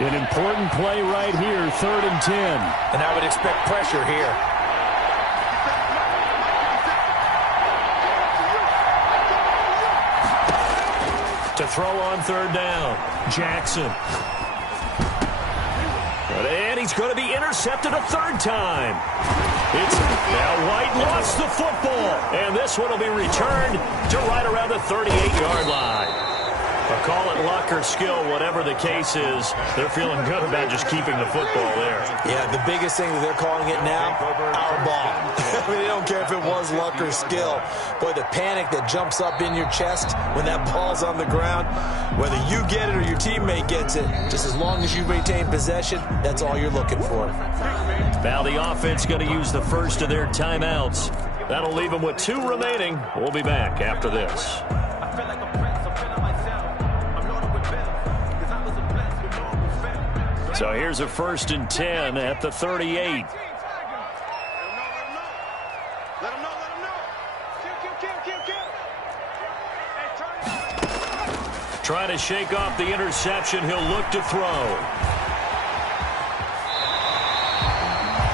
An important play right here, 3rd and 10. And I would expect pressure here. To throw on 3rd down, Jackson. And he's going to be intercepted a 3rd time. Now White lost the football. And this one will be returned to right around the 38-yard line. Call it luck or skill, whatever the case is, they're feeling good about just keeping the football there. Yeah, the biggest thing that they're calling it now, our ball. I mean, they don't care if it was luck or skill. Boy, the panic that jumps up in your chest when that ball's on the ground, whether you get it or your teammate gets it, just as long as you maintain possession, that's all you're looking for. Now the offense going to use the first of their timeouts. That'll leave them with 2 remaining. We'll be back after this. So here's a 1st and 10 at the 38. Trying to shake off the interception. He'll look to throw.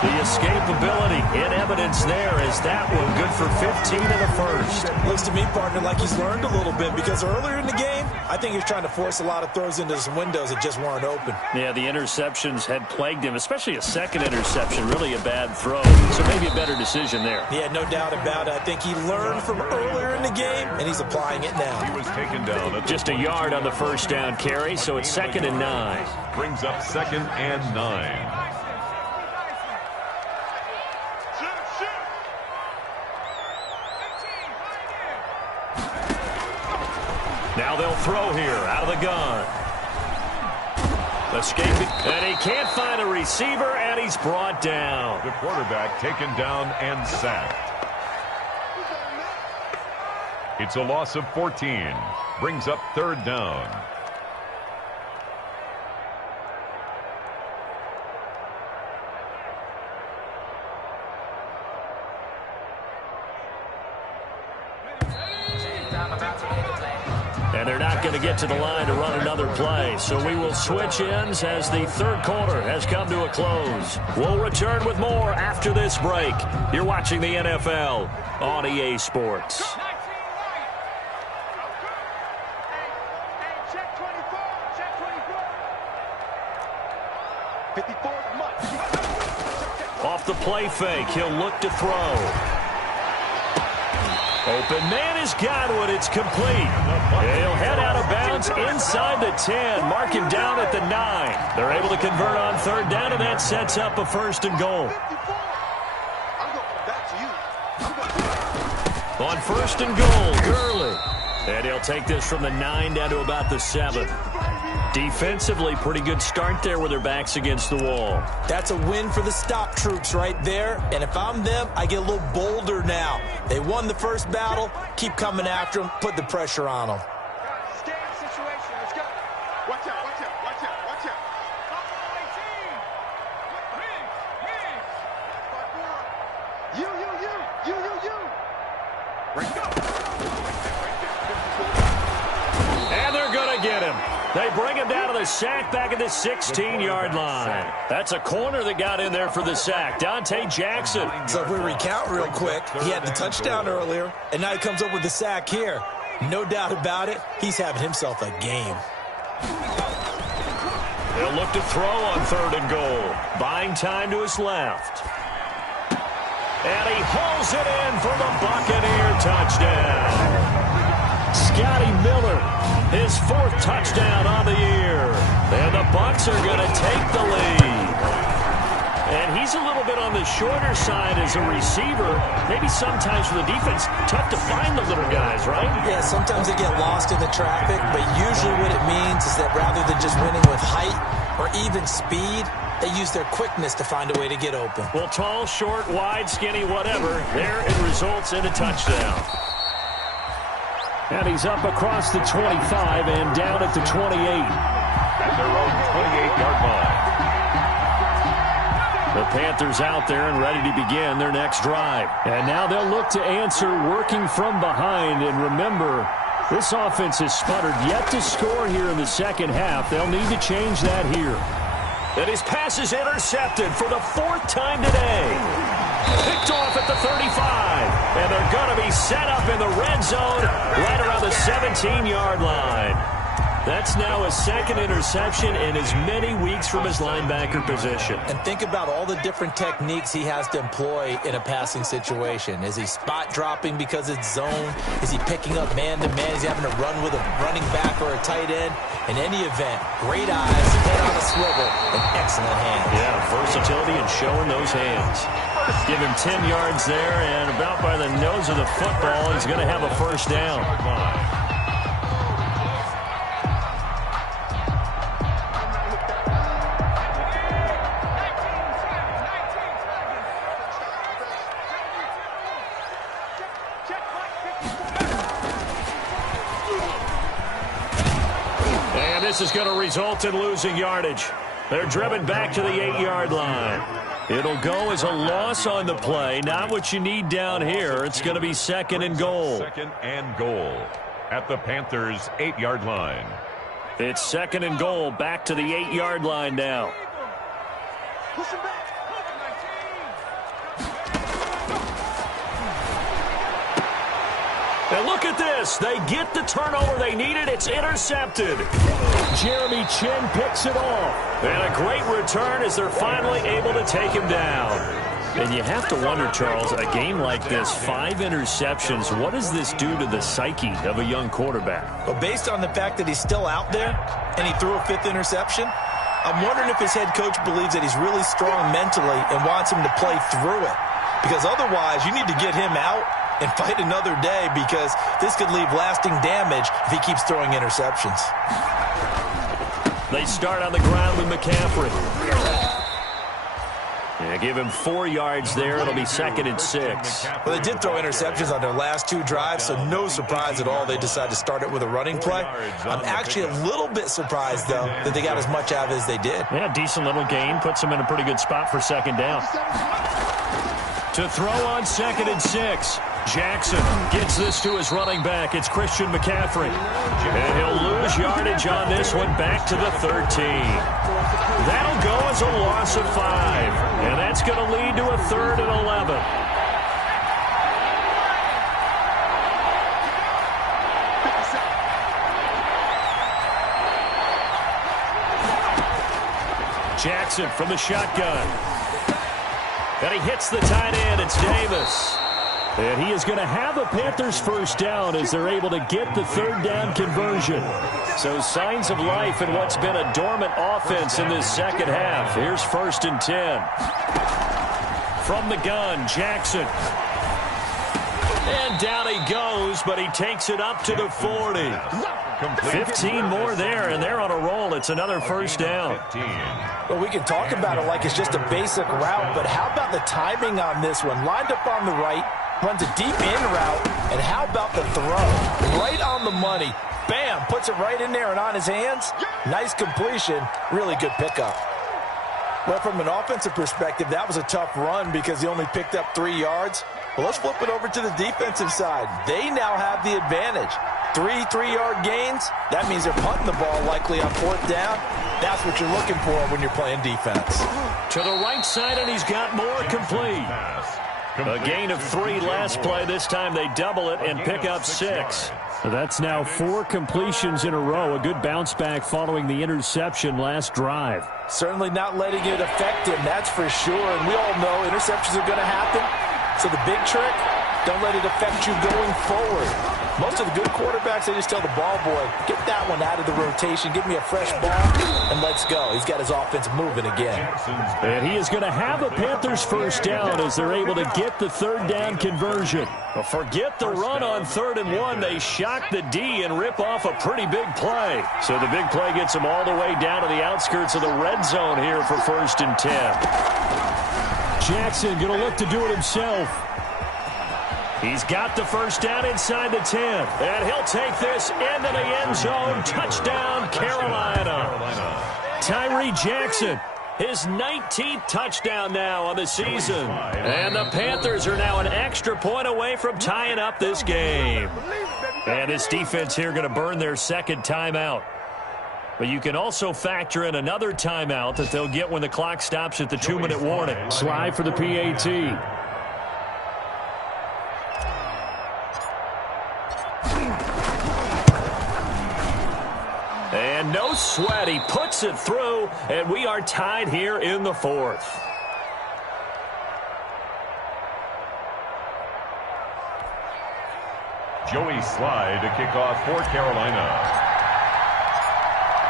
The escapability in evidence there as that one good for 15 in the first. Looks to me, partner, like he's learned a little bit because earlier in the game, I think he was trying to force a lot of throws into some windows that just weren't open. Yeah, the interceptions had plagued him, especially a second interception, really a bad throw. So maybe a better decision there. Yeah, no doubt about it. I think he learned from earlier in the game, and he's applying it now. He was taken down. Just a yard on the first down carry, so it's 2nd and 9. Brings up 2nd and 9. Now they'll throw here out of the gun. Escaping, and he can't find a receiver, and he's brought down. The quarterback taken down and sacked. It's a loss of 14. Brings up 3rd down. And they're not going to get to the line to run another play. So we will switch ends as the 3rd quarter has come to a close. We'll return with more after this break. You're watching the NFL on EA Sports. Off the play fake, he'll look to throw. Open man is Godwin. It's complete. He'll head out of bounds inside the 10. Mark him down at the 9. They're able to convert on 3rd down, and that sets up a 1st and goal. On 1st and goal, Gurley. And he'll take this from the 9 down to about the 7. Defensively, pretty good start there with their backs against the wall. That's a win for the stop troops right there. And if I'm them, I get a little bolder now. They won the first battle. Keep coming after them. Put the pressure on them. Stay in the situation. Let's go. Watch out, watch out, watch out, watch out. And they're going to get him. They bring him down to the sack back at the 16-yard line. That's a corner that got in there for the sack. Dante Jackson. So if we recount real quick, he had the touchdown earlier, and now he comes up with the sack here. No doubt about it, he's having himself a game. They'll look to throw on 3rd and goal. Buying time to his left. And he hauls it in for the Buccaneer touchdown. Scotty Miller, his 4th touchdown on the year. And the Bucs are going to take the lead. And he's a little bit on the shorter side as a receiver. Maybe sometimes for the defense, tough to find the little guys, right? Yeah, sometimes they get lost in the traffic, but usually what it means is that rather than just winning with height or even speed, they use their quickness to find a way to get open. Well, tall, short, wide, skinny, whatever, there it results in a touchdown. And he's up across the 25 and down at the 28. At their own 28-yard line. The Panthers out there and ready to begin their next drive. And now they'll look to answer working from behind. And remember, This offense has sputtered yet to score here in the second half. They'll need to change that here. And his pass is intercepted for the 4th time today. Picked off at the 35. And they're going to be set up in the red zone right around the 17-yard line. That's now his 2nd interception in as many weeks from his linebacker position. And think about all the different techniques he has to employ in a passing situation. Is he spot dropping because it's zone? Is he picking up man-to-man? Is he having to run with a running back or a tight end? In any event, great eyes, head on a swivel, and excellent hands. Yeah, versatility and showing those hands. Give him 10 yards there, and about by the nose of the football, he's going to have a first down. And this is going to result in losing yardage. They're driven back to the 8-yard line. It'll go as a loss on the play. Not what you need down here. It's going to be 2nd and goal. 2nd and goal at the Panthers' 8-yard line. It's 2nd and goal, back to the 8-yard line now. Push him back. And look at this. They get the turnover they needed. It's intercepted. Jeremy Chin picks it off. And a great return as they're finally able to take him down. And you have to wonder, Charles, a game like this, 5 interceptions, what does this do to the psyche of a young quarterback? Well, based on the fact that he's still out there and he threw a 5th interception, I'm wondering if his head coach believes that he's really strong mentally and wants him to play through it. Because otherwise, you need to get him out and fight another day, because this could leave lasting damage if he keeps throwing interceptions. They start on the ground with McCaffrey. Yeah, give him 4 yards there. It'll be 2nd and 6. Well, they did throw interceptions on their last 2 drives, so no surprise at all they decided to start it with a running play. I'm actually a little bit surprised, though, that they got as much out of it as they did. Yeah, decent little gain. Puts them in a pretty good spot for 2nd down. To throw on 2nd and 6. Jackson gets this to his running back. It's Christian McCaffrey. And he'll lose yardage on this one, back to the 13. That'll go as a loss of 5. And that's going to lead to a 3rd and 11. Jackson from the shotgun. And he hits the tight end. It's Davis. And he is going to have a Panthers first down as they're able to get the 3rd down conversion. So signs of life in what's been a dormant offense in this second half. Here's 1st and 10. From the gun, Jackson. And down he goes, but he takes it up to the 40. 15 more there, and they're on a roll. It's another first down. Well, we can talk about it like it's just a basic route, but how about the timing on this one? Lined up on the right, runs a deep in route, and how about the throw? Right on the money. Bam, puts it right in there and on his hands. Nice completion, really good pickup. Well, from an offensive perspective, that was a tough run because he only picked up 3 yards. Well, let's flip it over to the defensive side. They now have the advantage. 3 3-yard gains, that means they're punting the ball likely on 4th down. That's what you're looking for when you're playing defense. To the right side, and he's got more complete. A gain of 3 last play. This time they double it and pick up 6. That's now 4 completions in a row. A good bounce back following the interception last drive. Certainly not letting it affect him, that's for sure. And we all know interceptions are going to happen. So the big trick, don't let it affect you going forward. Most of the good quarterbacks, they just tell the ball boy, get that one out of the rotation, give me a fresh ball, and let's go. He's got his offense moving again. And he is going to have a Panthers first down as they're able to get the 3rd down conversion. But forget the run on 3rd and 1. They shock the D and rip off a pretty big play. So the big play gets them all the way down to the outskirts of the red zone here for 1st and 10. Jackson going to look to do it himself. He's got the first down inside the 10. And he'll take this into the end zone. Touchdown, Carolina. Tyree Jackson, his 19th touchdown now on the season. And the Panthers are now an extra point away from tying up this game. And this defense here going to burn their second timeout. But you can also factor in another timeout that they'll get when the clock stops at the 2-minute warning. Slide for the PAT. And no sweat. He puts it through, and we are tied here in the fourth. Joey Slye to kick off for Carolina.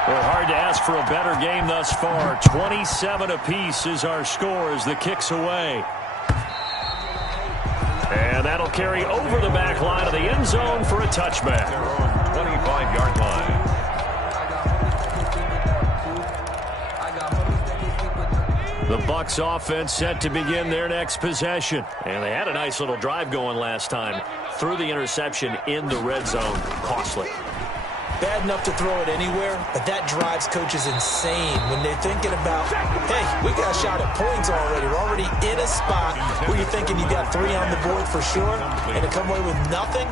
Well, hard to ask for a better game thus far. 27 apiece is our score as the kick's away. And that'll carry over the back line of the end zone for a touchback. 25-yard line. The Bucs offense set to begin their next possession. And they had a nice little drive going last time. Threw the interception in the red zone. Costly. Bad enough to throw it anywhere, but that drives coaches insane when they're thinking about, hey, we got a shot at points already. We're already in a spot where you're thinking you got 3 on the board for sure, and to come away with nothing,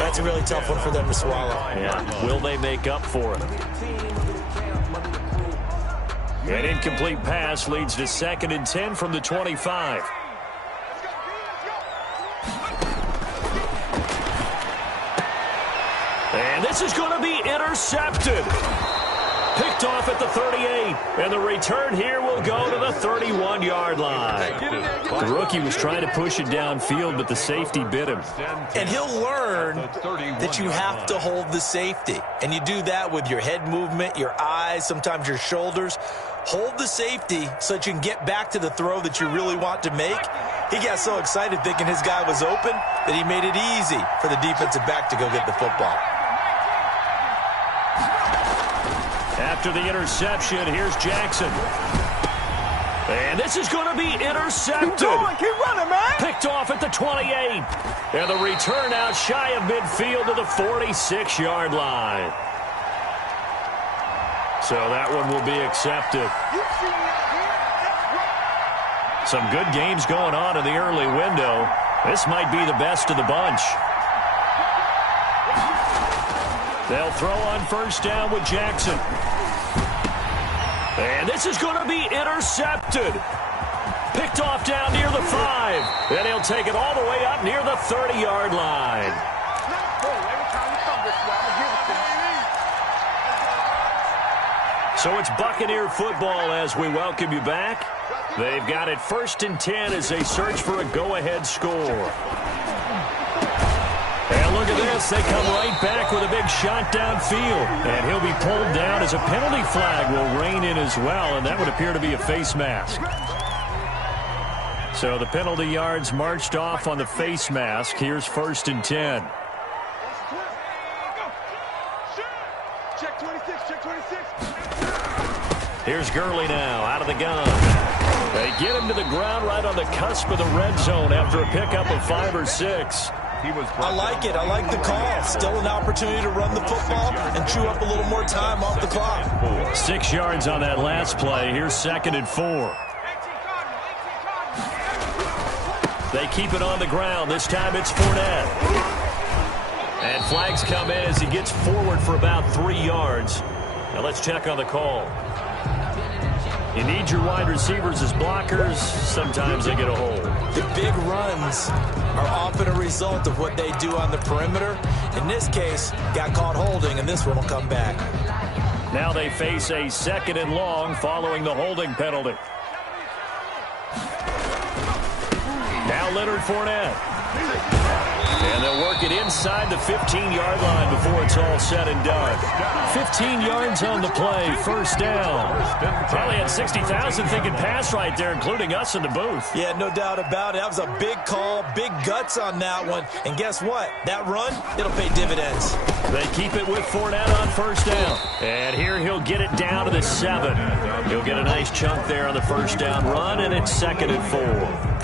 that's a really tough one for them to swallow. Yeah. Will they make up for it? An incomplete pass leads to 2nd and 10 from the 25. And this is going to be intercepted. Picked off at the 38. And the return here will go to the 31-yard line. The rookie was trying to push it downfield, but the safety bit him. And he'll learn that you have to hold the safety. And you do that with your head movement, your eyes, sometimes your shoulders. Hold the safety so that you can get back to the throw that you really want to make. He got so excited thinking his guy was open that he made it easy for the defensive back to go get the football. After the interception, here's Jackson. And this is going to be intercepted. Keep running, man. Picked off at the 28. And the return out shy of midfield to the 46-yard line. So that one will be accepted. Some good games going on in the early window. This might be the best of the bunch. They'll throw on first down with Jackson. And this is going to be intercepted. Picked off down near the 5. And he'll take it all the way up near the 30-yard line. So it's Buccaneer football as we welcome you back. They've got it 1st and 10 as they search for a go-ahead score. And look at this. They come right back with a big shot downfield. And he'll be pulled down as a penalty flag will rein in as well. And that would appear to be a face mask. So the penalty yards marched off on the face mask. Here's 1st and 10. Check 26, check 26. Here's Gurley now out of the gun. They get him to the ground right on the cusp of the red zone after a pickup of 5 or 6. I like it. I like the call. Still an opportunity to run the football and chew up a little more time off the clock. 6 yards on that last play. Here's 2nd and 4. They keep it on the ground. This time it's Fournette. And flags come in as he gets forward for about 3 yards. Now let's check on the call. You need your wide receivers as blockers. Sometimes they get a hold. The big runs are often a result of what they do on the perimeter. In this case, got caught holding, and this one will come back. Now they face a 2nd and long following the holding penalty. Now Leonard Fournette. And they'll work it inside the 15-yard line before it's all said and done. 15 yards on the play, first down. Probably had 60,000 thinking pass right there, including us in the booth. Yeah, no doubt about it. That was a big call, big guts on that one. And guess what? That run, it'll pay dividends. They keep it with Fournette on first down. And here he'll get it down to the 7. He'll get a nice chunk there on the first down run, and it's 2nd and 4.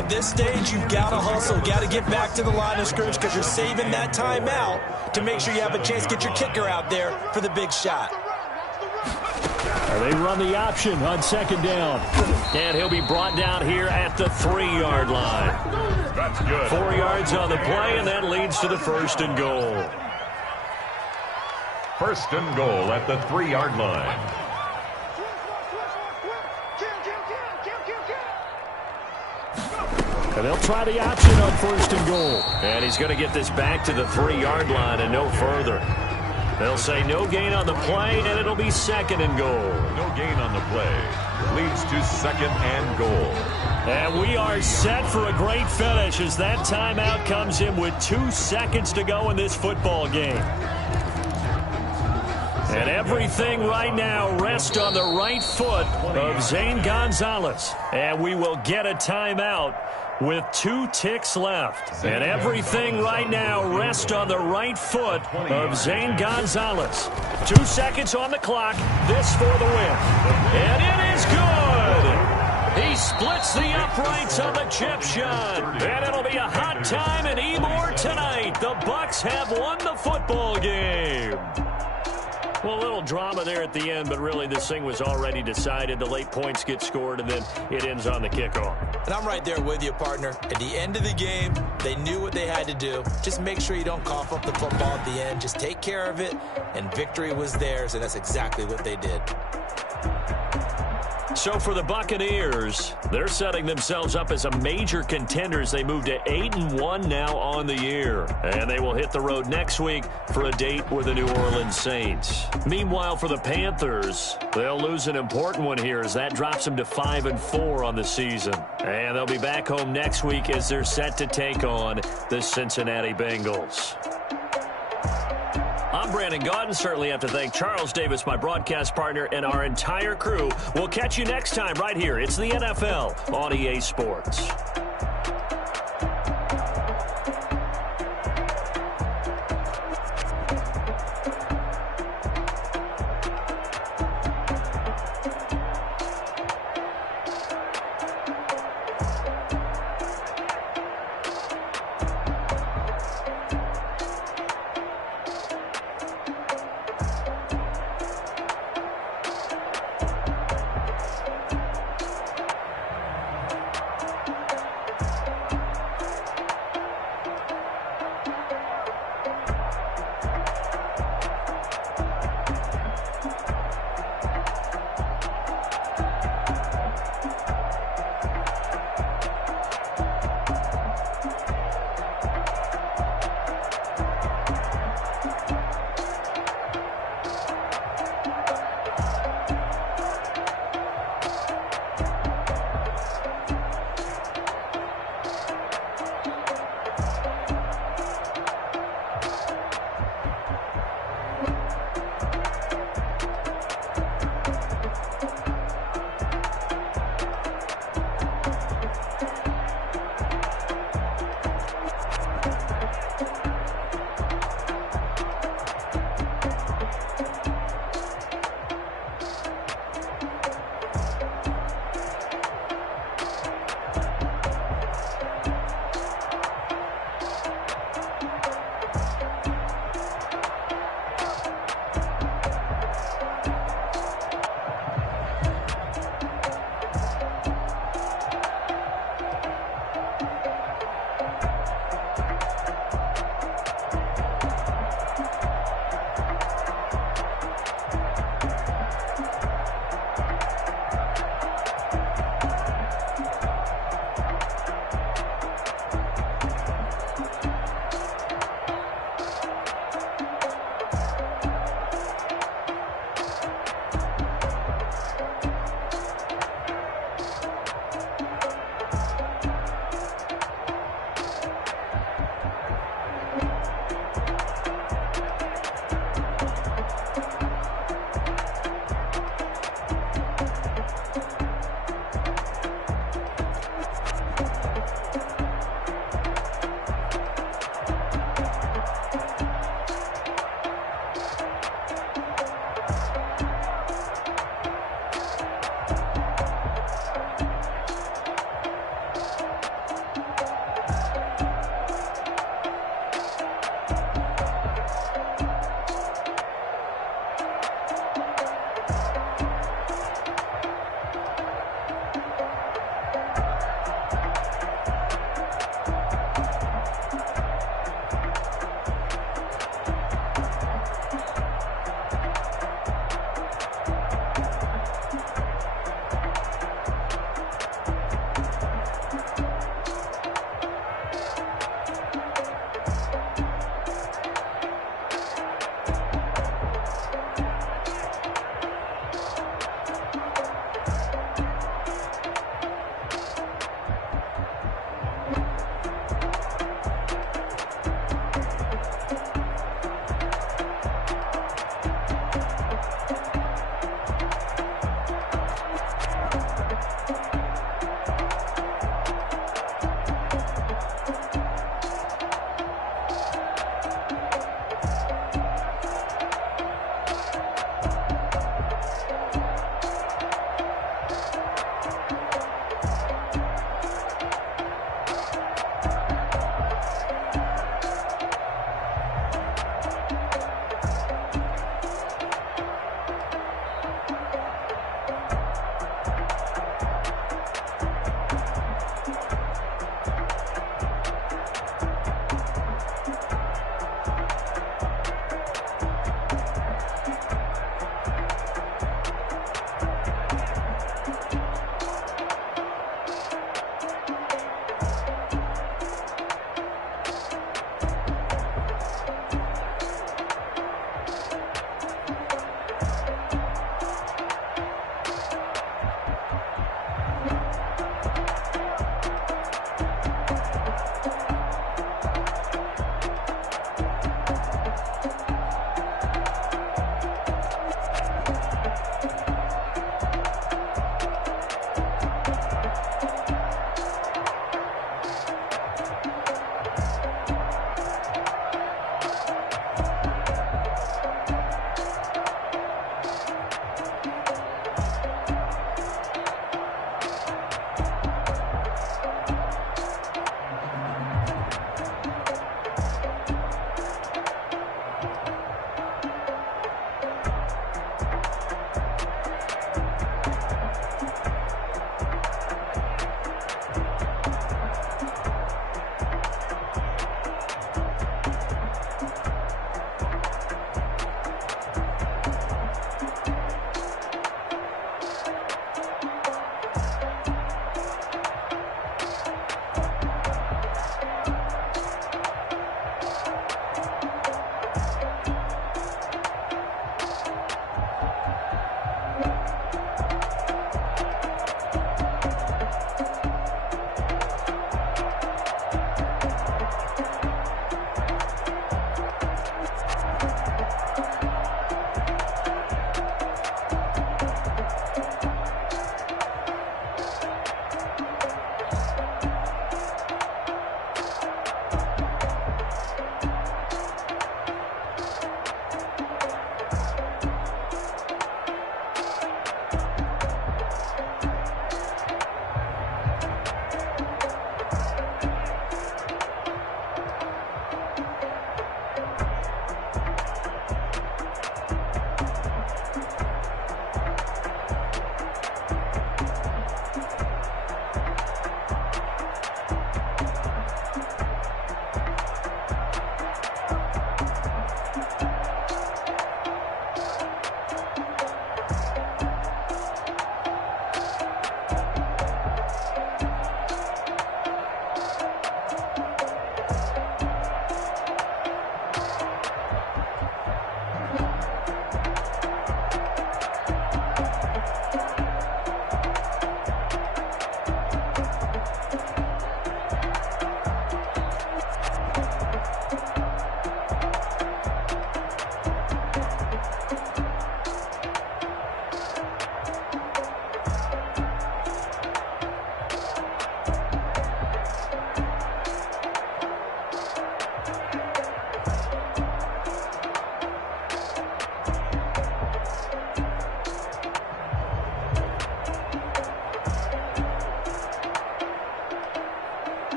At this stage, you've got to hustle, got to get back to the line of scrimmage because you're saving that timeout to make sure you have a chance to get your kicker out there for the big shot. They run the option on 2nd down. And he'll be brought down here at the 3-yard line. That's good. 4 yards on the play, and that leads to the 1st and goal. First and goal at the 3-yard line. And they'll try the option on first and goal. And he's going to get this back to the 3-yard line and no further. They'll say no gain on the play, and it'll be second and goal. No gain on the play. Leads to second and goal. And we are set for a great finish as that timeout comes in with 2 seconds to go in this football game. And everything right now rests on the right foot of Zane Gonzalez. And we will get a timeout with 2 ticks left. And everything right now rests on the right foot of Zane Gonzalez. 2 seconds on the clock. This for the win. And it is good. He splits the uprights on the chip shot. And it'll be a hot time in Ybor tonight. The Bucs have won the football game. Well, a little drama there at the end, but really this thing was already decided. The late points get scored, and then it ends on the kickoff. And I'm right there with you, partner. At the end of the game, they knew what they had to do. Just make sure you don't cough up the football at the end. Just take care of it, and victory was theirs, and that's exactly what they did. So for the Buccaneers, they're setting themselves up as a major contender as they move to 8-1 now on the year. And they will hit the road next week for a date with the New Orleans Saints. Meanwhile, for the Panthers, they'll lose an important one here as that drops them to 5-4 on the season. And they'll be back home next week as they're set to take on the Cincinnati Bengals. I'm Brandon Gaudin. Certainly have to thank Charles Davis, my broadcast partner, and our entire crew. We'll catch you next time right here. It's the NFL on EA Sports.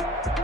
it.